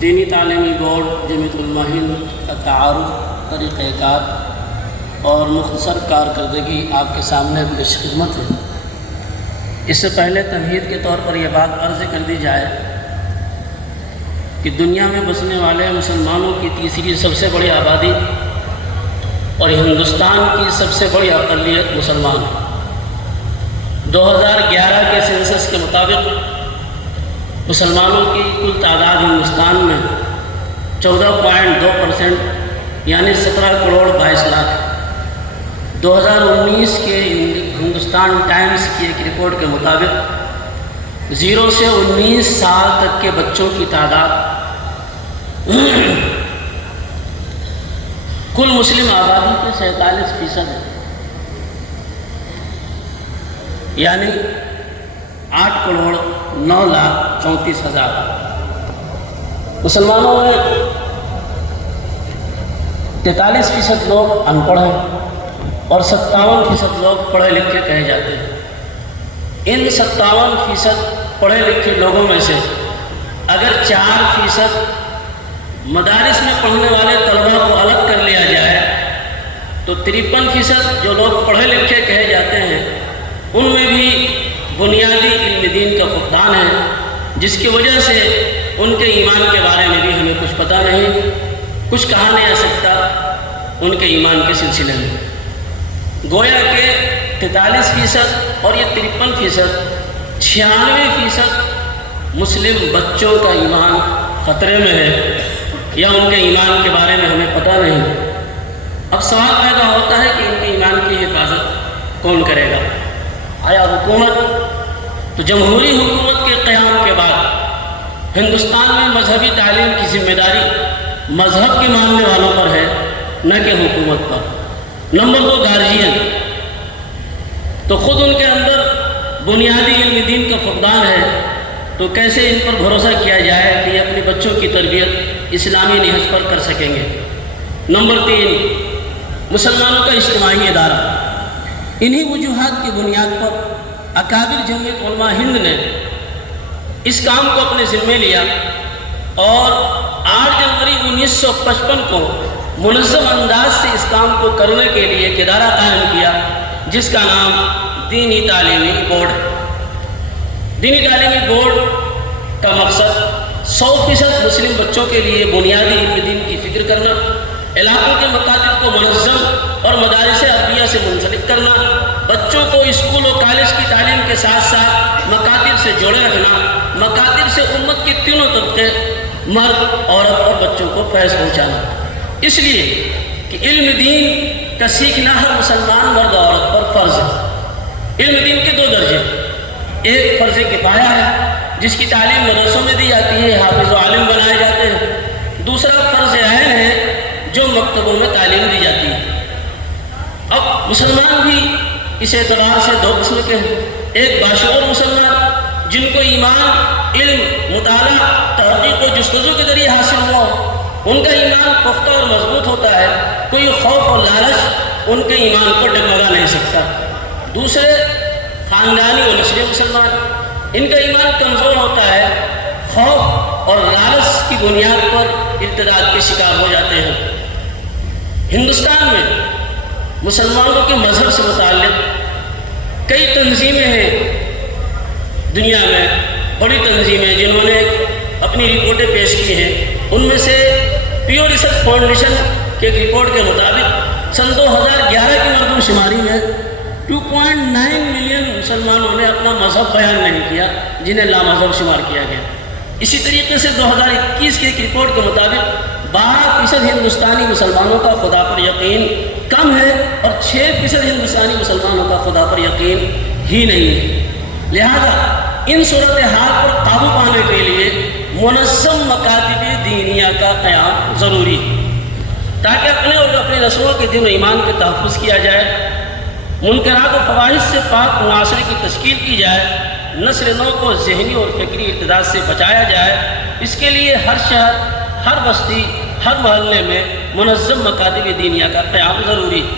دینی تعلیمی بورڈ جمعیت علماء ہند کا تعارف، طریقہ کار اور مختصر کارکردگی آپ کے سامنے پیش خدمت ہے۔ اس سے پہلے تمہید کے طور پر یہ بات عرض کر دی جائے کہ دنیا میں بسنے والے مسلمانوں کی تیسری سب سے بڑی آبادی اور ہندوستان کی سب سے بڑی اقلیت مسلمان ہے۔ 2011 کے سینسس کے مطابق مسلمانوں کی کل تعداد ہندوستان میں 14.2% یعنی 17 کروڑ 22 لاکھ۔ 2019 کے ہندوستان ٹائمز کی ایک رپورٹ کے مطابق 0 سے 19 سال تک کے بچوں کی تعداد کل مسلم آبادی کے 47% ہے، یعنی 8 کروڑ 9 لاکھ 34 ہزار۔ مسلمانوں میں 43% لوگ ان پڑھ ہیں اور 57% لوگ پڑھے لکھے کہے جاتے ہیں۔ ان 57% پڑھے لکھے لوگوں میں سے اگر 4% مدارس میں پڑھنے والے طلباء کو الگ کر لیا جائے تو 53% جو لوگ پڑھے لکھے کہے جاتے ہیں ان میں بھی بنیادی علم دین کا فقدان ہے، جس کی وجہ سے ان کے ایمان کے بارے میں بھی ہمیں کچھ پتہ نہیں، کچھ کہا نہیں آ سکتا ان کے ایمان کے سلسلے میں۔ گویا کہ 43% اور یہ 53%، 96% مسلم بچوں کا ایمان خطرے میں ہے یا ان کے ایمان کے بارے میں ہمیں پتہ نہیں۔ اب سوال پیدا ہوتا ہے کہ ان کے ایمان کی حفاظت کون کرے گا؟ آیا حکومت؟ تو جمہوری حکومت کے قیام کے بعد ہندوستان میں مذہبی تعلیم کی ذمہ داری مذہب کے ماننے والوں پر ہے، نہ کہ حکومت پر۔ نمبر 2 گارجین، تو خود ان کے اندر بنیادی علم دین کا فقدان ہے، تو کیسے ان پر بھروسہ کیا جائے کہ یہ اپنے بچوں کی تربیت اسلامی نہج پر کر سکیں گے؟ نمبر 3 مسلمانوں کا اجتماعی ادارہ۔ انہی وجوہات کی بنیاد پر اکابر جمعیت علماء ہند نے اس کام کو اپنے ذمے لیا اور 8 جنوری 1955 کو منظم انداز سے اس کام کو کرنے کے لیے ایک ادارہ قائم کیا جس کا نام دینی تعلیمی بورڈ ہے۔ دینی تعلیمی بورڈ کا مقصد 100% مسلم بچوں کے لیے بنیادی علم دین کی فکر کرنا، علاقوں کے مکاتب کو منظم اور مدارس عربیہ سے منسلک کرنا، بچوں کو اسکول و کالج کی تعلیم کے ساتھ ساتھ مکاتب سے جوڑے رکھنا، مکاتب سے امت کے تینوں طبقے مرد، عورت اور بچوں کو فیض پہنچانا، اس لیے کہ علم دین کا سیکھنا ہر مسلمان مرد و عورت پر فرض ہے۔ علم دین کے 2 درجے، ایک فرض کفایہ ہے جس کی تعلیم مدرسوں میں دی جاتی ہے، حافظ و عالم بنائے جاتے ہیں۔ دوسرا فرض عین ہے جو مکتبوں میں تعلیم دی جاتی ہے۔ اب مسلمان بھی اس اعتبار سے 2 قسم کے ہیں، ایک باشعور مسلمان جن کو ایمان، علم، مطالعہ، تحقیق و جستجو کے ذریعے حاصل ہوا ہو، ان کا ایمان پختہ اور مضبوط ہوتا ہے، کوئی خوف اور لالچ ان کے ایمان کو ڈگمگا نہیں سکتا۔ دوسرے خاندانی و نسلی مسلمان، ان کا ایمان کمزور ہوتا ہے، خوف اور لالچ کی بنیاد پر ارتداد کے شکار ہو جاتے ہیں۔ ہندوستان میں مسلمانوں کے مذہب سے متعلق کئی تنظیمیں ہیں، دنیا میں بڑی تنظیمیں جنہوں نے اپنی رپورٹیں پیش کی ہیں۔ ان میں سے پیو ریسرچ فاؤنڈیشن کے ایک رپورٹ کے مطابق سن 2011 کی مردم شماری میں 2.9 ملین مسلمانوں نے اپنا مذہب بیان نہیں کیا، جنہیں لامذہب شمار کیا گیا۔ اسی طریقے سے 2021 کی ایک رپورٹ کے مطابق 12% ہندوستانی مسلمانوں کا خدا پر یقین کم ہے اور 6% ہندوستانی مسلمانوں کا خدا پر یقین ہی نہیں ہے۔ لہذا ان صورتحال پر قابو پانے کے لیے منظم مکاتب دینیہ کا قیام ضروری ہے، تاکہ اپنے اور اپنی نسلوں کے دین و ایمان کے تحفظ کیا جائے، منکرات و فواحش سے پاک معاشرے کی تشکیل کی جائے، نسل نو کو ذہنی اور فکری ارتداد سے بچایا جائے۔ اس کے لیے ہر شہر، ہر بستی، ہر محلے میں منظم مکاتب دینیہ کا قیام ضروری ہے۔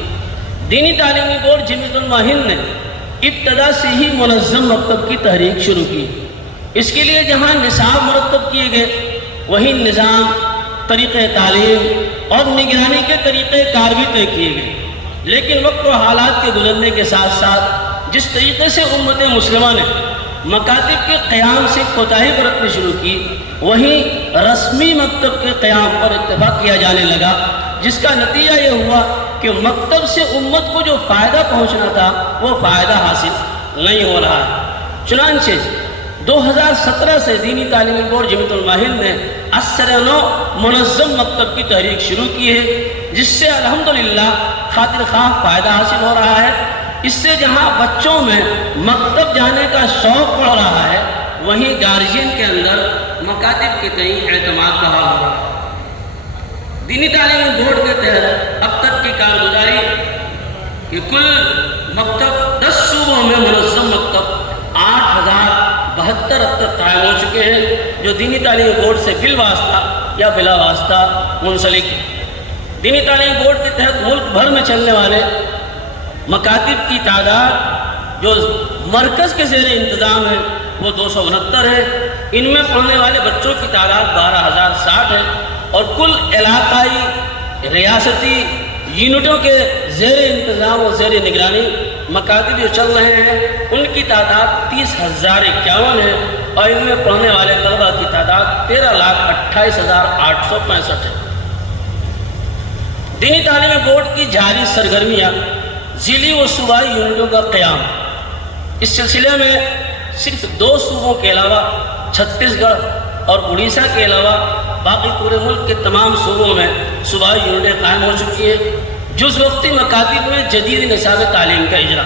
دینی تعلیمی بورڈ جمعیت علماء ہند نے ابتدا سے ہی منظم مکتب کی تحریک شروع کی۔ اس کے لیے جہاں نصاب مرتب کیے گئے، وہی نظام، طریقۂ تعلیم اور نگرانی کے طریقۂ کار بھی طے کیے گئے، لیکن وقت و حالات کے گزرنے کے ساتھ ساتھ جس طریقے سے امت مسلمہ نے مکاتب کے قیام سے کوتاہی برتنی شروع کی، وہیں رسمی مکتب کے قیام پر اتفاق کیا جانے لگا، جس کا نتیجہ یہ ہوا کہ مکتب سے امت کو جو فائدہ پہنچنا تھا وہ فائدہ حاصل نہیں ہو رہا ہے۔ چنانچہ 2017 سے دینی تعلیمی بورڈ جمیعت علماء ہند نے اثر نو منظم مکتب کی تحریک شروع کی ہے، جس سے الحمدللہ خاطر خواہ فائدہ حاصل ہو رہا ہے۔ اس سے جہاں بچوں میں مکتب جانے کا شوق بڑھ رہا ہے، وہیں گارجین کے اندر مکاتب کے تئیں اعتماد بحال ہو رہا ہے۔ دینی تعلیمی بورڈ کے تحت اب تک کی کارگزاری کہ کل مکتب 10 صوبوں میں منظم مکتب 8072 اب تک قائم ہو چکے ہیں، جو دینی تعلیمی بورڈ سے بالواسطہ یا بلا واسطہ منسلک ہیں۔ دینی تعلیمی بورڈ کے تحت ملک بھر میں چلنے والے مکاتب کی تعداد جو مرکز کے زیر انتظام ہے وہ 269 ہے۔ ان میں پڑھنے والے بچوں کی تعداد 12060 ہے، اور کل علاقائی ریاستی یونٹوں کے زیر انتظام اور زیر نگرانی مکاتب جو چل رہے ہیں ان کی تعداد 30,051 ہے، اور ان میں پڑھنے والے طلبہ کی تعداد 13,28,865 ہے۔ دینی تعلیمی بورڈ کی جاری سرگرمیاں ضلعی و صوبائی یونٹوں کا قیام، اس سلسلے میں صرف 2 صوبوں کے علاوہ چھتیس گڑھ اور اڑیسہ کے علاوہ باقی پورے ملک کے تمام صوبوں میں صوبائی یونٹیں قائم ہو چکی ہیں۔ جز وقتی مکاتب میں جدید نصاب تعلیم کا اجرا،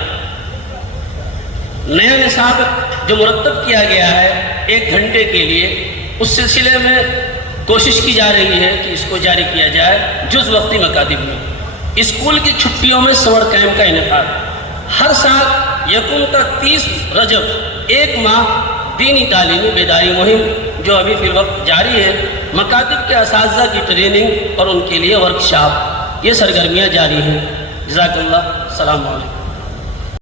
نیا نصاب جو مرتب کیا گیا ہے 1 گھنٹے کے لیے، اس سلسلے میں کوشش کی جا رہی ہے کہ اس کو جاری کیا جائے۔ جز وقتی مکاتب میں اسکول کی چھٹیوں میں سمر کیمپ کا انعقاد، ہر سال 1 تا 30 رجب 1 ماہ دینی تعلیمی بیداری مہم جو ابھی فی الوقت جاری ہے، مکاتب کے اساتذہ کی ٹریننگ اور ان کے لیے ورکشاپ، یہ سرگرمیاں جاری ہیں۔ جزاک اللہ، السلام علیکم۔